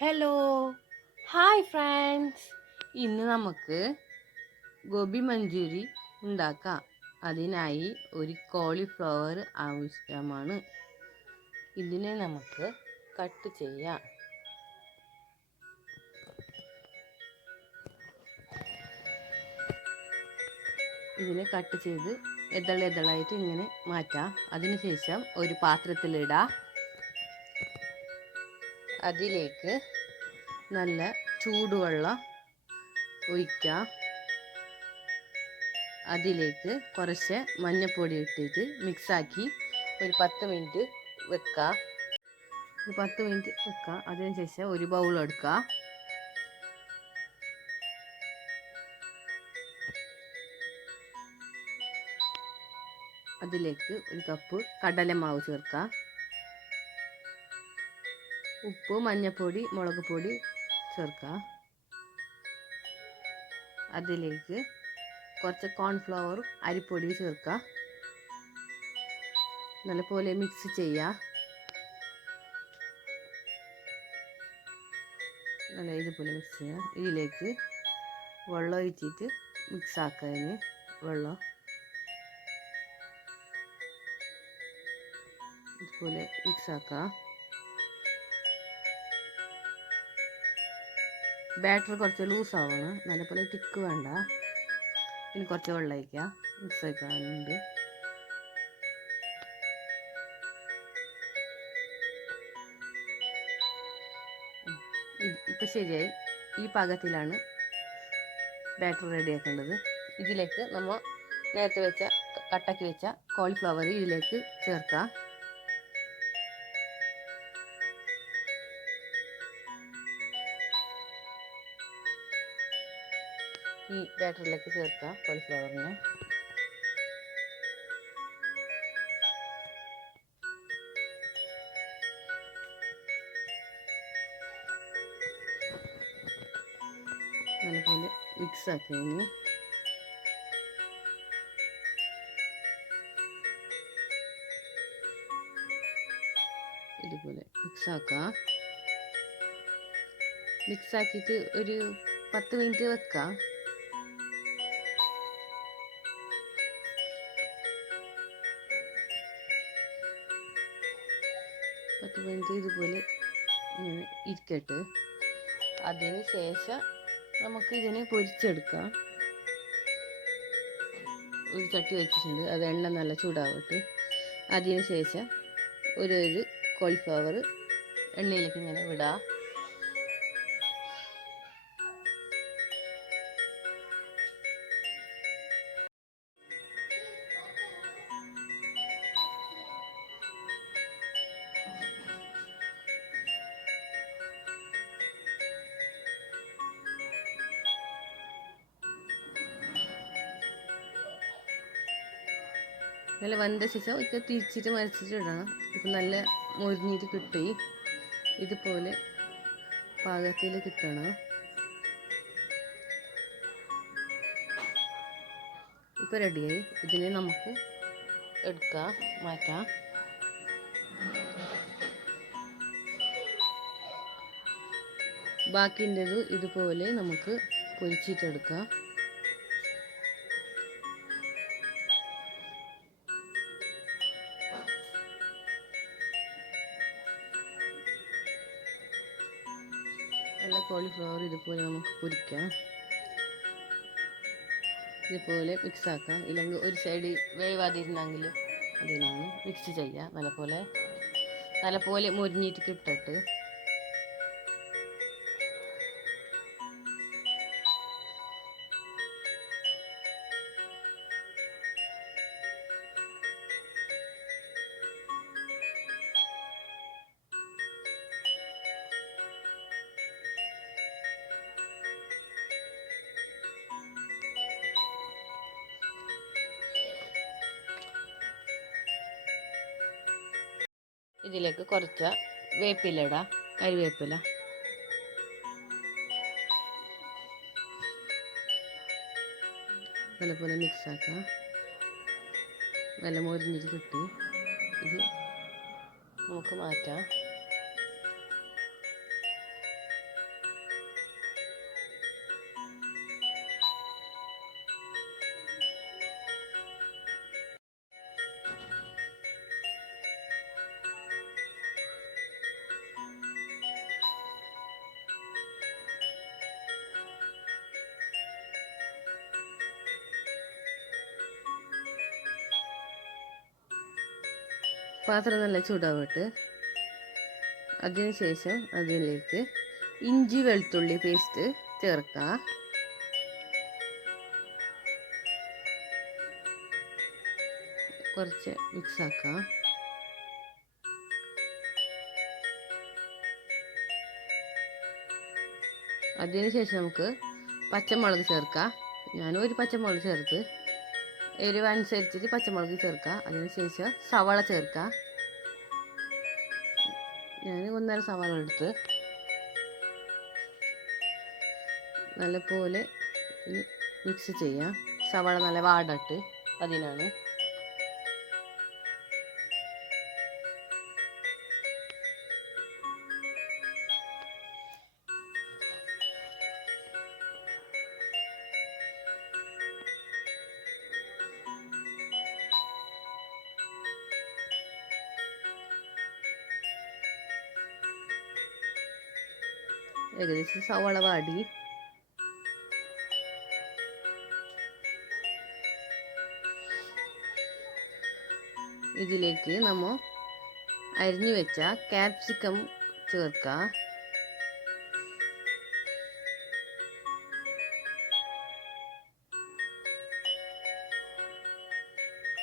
Hello hi friends. ഇന്ന് നമുക്ക് ഗോബി മഞ്ചൂരി ഉണ്ടാക്കാം. അതിനായി ഒരു കോളിഫ്ലവർ ആവശ്യമാണ്. ഇതിനെ നമുക്ക് കട്ട് ചെയ്യാം. ഇതിനെ കട്ട് ചെയ്ത് എതളായിട്ട് ഇങ്ങനെ മാറ്റാം. അതിനുശേഷം ഒരു പാത്രത്തിലിടാം. അതിലേക്ക് നല്ല ചൂടുവെള്ളം ഒഴിക്കാം. അതിലേക്ക് കുറച്ച് മഞ്ഞൾപ്പൊടി ഇട്ടിട്ട് മിക്സാക്കി ഒരു 10 മിനിറ്റ് വെക്കാം. അതിനുശേഷം ഒരു ബൗൾ എടുക്കുക. അതിലേക്ക് ഒരു കപ്പ് കടലമാവ് ചേർക്കാം. ഉപ്പ്, മഞ്ഞൾപ്പൊടി, മുളക് പൊടി ചേർക്കാം. അതിലേക്ക് കുറച്ച് കോൺഫ്ലവർ അരിപ്പൊടി ചേർക്കാം. നല്ലപോലെ മിക്സ് ചെയ്യുക. ഇതുപോലെ മിക്സ് ചെയ്യുക. ഇതിലേക്ക് വെള്ളം ഒഴിച്ചിട്ട് മിക്സ് ആക്കാൻ വെള്ളം ഇതുപോലെ മിക്സ് ആക്കാം. ബാറ്റർ കുറച്ച് ലൂസ് ആവണം, നല്ലപോലെ തിക്ക് വേണ്ട. ഇനി കുറച്ച് വെള്ളം ഒഴിക്കാം. മിക്സ് ആക്കാനുണ്ട്. ഇപ്പം ശരിയായി. ഈ പാകത്തിലാണ് ബാറ്റർ റെഡിയാക്കേണ്ടത്. ഇതിലേക്ക് നമ്മൾ നേരത്തെ വെച്ച കട്ടാക്കി വെച്ച കോളിഫ്ലവർ ഇതിലേക്ക് ചേർക്കാം. ഈ ബാറ്ററിലേക്ക് ചേർക്കാം കോളിഫ്ലവറിനെ. നല്ലപോലെ മിക്സ് ആക്കി ഇതുപോലെ മിക്സ് ആക്കാം. മിക്സ് ആക്കിയിട്ട് ഒരു 10 മിനിറ്റ് വെക്കാം. 10 മിനിറ്റ് ഇതുപോലെ ഇങ്ങനെ ഇരിക്കട്ടെ. അതിന് ശേഷം നമുക്ക് ഇതിനെ പൊരിച്ചെടുക്കാം. ഒരു ചട്ടി വെച്ചിട്ടുണ്ട്, അത് എണ്ണ നല്ല ചൂടാവട്ടെ. അതിന് ശേഷം ഒരു കോളിഫ്ലവർ എണ്ണയിലേക്ക് ഇങ്ങനെ വിടാം. നല്ല വെന്ത ശേഷം ഒക്കെ തിരിച്ചിട്ട് മറിച്ചിട്ട് ഇടണം. ഇപ്പം നല്ല മൊരിഞ്ഞിട്ട് കിട്ടി. ഇതുപോലെ പാകത്തിൽ കിട്ടണം. ഇപ്പം റെഡിയായി. ഇതിനെ നമുക്ക് എടുക്കാം, മാറ്റാം. ബാക്കിൻ്റെത് ഇതുപോലെ നമുക്ക് പൊരിച്ചിട്ടെടുക്കാം. എല്ലാ കോളിഫ്ലവർ ഇതുപോലെ നമുക്ക് പൊരിക്കാം. ഇതുപോലെ മിക്സ് ആക്കാം. ഇല്ലെങ്കിൽ ഒരു സൈഡ് വേവാതിരുന്നെങ്കിൽ അതിനാണ് മിക്സ് ചെയ്യുക. നല്ലപോലെ മൊരിഞ്ഞിട്ട് കിട്ടിട്ട് ഇതിലേക്ക് കുറച്ച് വേപ്പില ഇടാം, കരിവേപ്പില. നല്ലപോലെ മിക്സ് ആക്കാം. നല്ല മൊരിഞ്ഞിട്ട് കിട്ടി. ഇത് നമുക്ക് മാറ്റാം. പാത്രം നല്ല ചൂടാവട്ടെ. അതിനുശേഷം അതിലേക്ക് ഇഞ്ചി വെളുത്തുള്ളി പേസ്റ്റ് ചേർക്കുക. കുറച്ച് മിക്സാക്കാം. അതിനുശേഷം നമുക്ക് പച്ചമുളക് ചേർക്കാം. ഞാനൊരു പച്ചമുളക് ചേർത്ത്, എരിവ് അനുസരിച്ചിട്ട് പച്ചമുളക് ചേർക്കാം. അതിനുശേഷം സവാള ചേർക്കാം. ഞാൻ 1.5 സവാള എടുത്ത് നല്ലപോലെ മിക്സ് ചെയ്യാം. സവാള നല്ല വാടട്ട്, അതിനാണ്. ഏകദേശം സവാള വാടി. ഇതിലേക്ക് നമ്മൾ അരിഞ്ഞു വെച്ച ക്യാപ്സിക്കം ചേർക്കുക.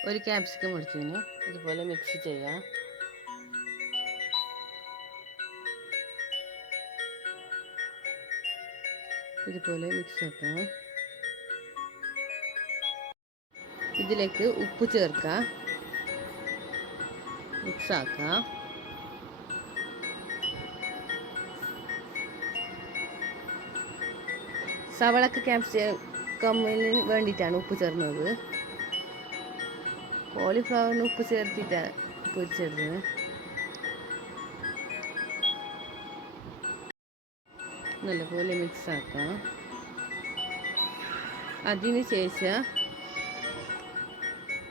ഒരു ക്യാപ്സിക്കം എടുത്തതിന് ഇതുപോലെ മിക്സ് ചെയ്യാം. ഇതുപോലെ മിക്സ് ആക്കാം. ഇതിലേക്ക് ഉപ്പ് ചേർക്കാം. മിക്സ് ആക്കാം. സവാളക്ക് ക്യാപ്സിക്കമിന് വേണ്ടിയിട്ടാണ് ഉപ്പ് ചേർന്നത്. കോളിഫ്ലവറിന് ഉപ്പ് ചേർത്തിട്ടാണ് പൊരിച്ചെടുത്തത്. നല്ലപോലെ മിക്സ് ആക്കാം. അതിനുശേഷം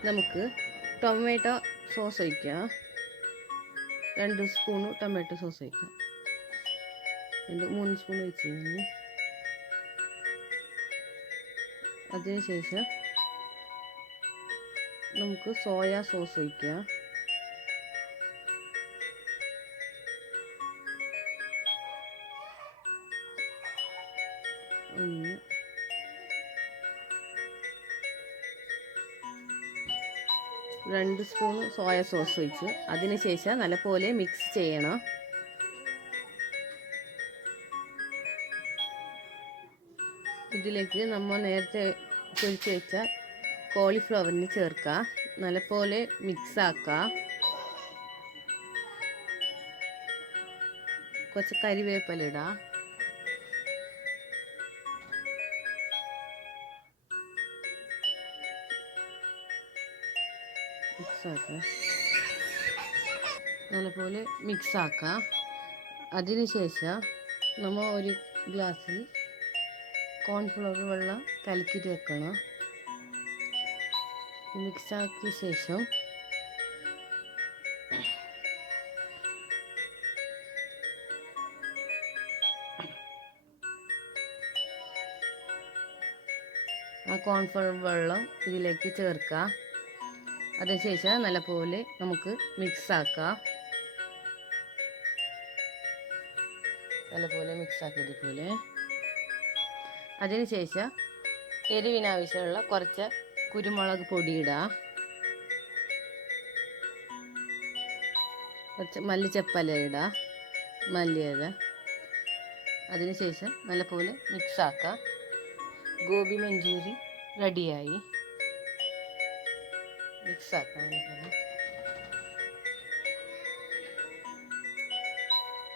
നമുക്ക് ടൊമാറ്റോ സോസ് ഒഴിക്കാം. 2 സ്പൂണ് ടൊമാറ്റോ സോസ് ഒഴിക്കാം. 3 സ്പൂൺ ഒഴിച്ചു. അതിനുശേഷം നമുക്ക് സോയ സോസ് ഒഴിക്കാം. 2 സ്പൂൺ സോയ സോസ് ഒഴിച്ച് അതിനുശേഷം നല്ലപോലെ മിക്സ് ചെയ്യണം. ഇതിലേക്ക് നമ്മൾ നേരത്തെ പൊരിച്ച് വെച്ച കോളിഫ്ലവറിന് ചേർക്കുക. നല്ലപോലെ മിക്സ് ആക്കുക. കുറച്ച് കരിവേപ്പില ഇടാം. നല്ലപോലെ മിക്സ് ആക്കാം. അതിനുശേഷം നമ്മൾ ഒരു ഗ്ലാസ്സിൽ കോൺഫ്ലവർ വെള്ളം കലക്കിയിട്ട് വെക്കണം. മിക്സ് ആക്കിയ ശേഷം ആ കോൺഫ്ലവർ വെള്ളം ഇതിലേക്ക് ചേർക്കുക. അതിനുശേഷം നല്ലപോലെ നമുക്ക് മിക്സ് ആക്കാം. നല്ലപോലെ മിക്സ് ആക്കി ഇതുപോലെ. അതിനുശേഷം എരിവിനാവശ്യമുള്ള കുറച്ച് കുരുമുളക് പൊടി ഇടാം. കുറച്ച് മല്ലിച്ചപ്പല ഇടാം, മല്ലിയില. അതിനുശേഷം നല്ലപോലെ മിക്സ് ആക്കാം. ഗോബി മഞ്ചൂരി റെഡിയായി. മിക്സ് ആക്കാം.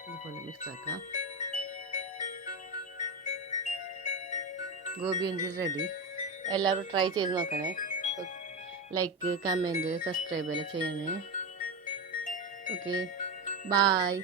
ഇതുപോലെ മിക്സ് ആക്കാം. ഗോബി മഞ്ചൂരി റെഡി. എല്ലാവരും ട്രൈ ചെയ്ത് നോക്കണേ. ലൈക്ക്, കമൻറ്റ്, സബ്സ്ക്രൈബ് എല്ലാം ചെയ്യണേ. Okay, bye.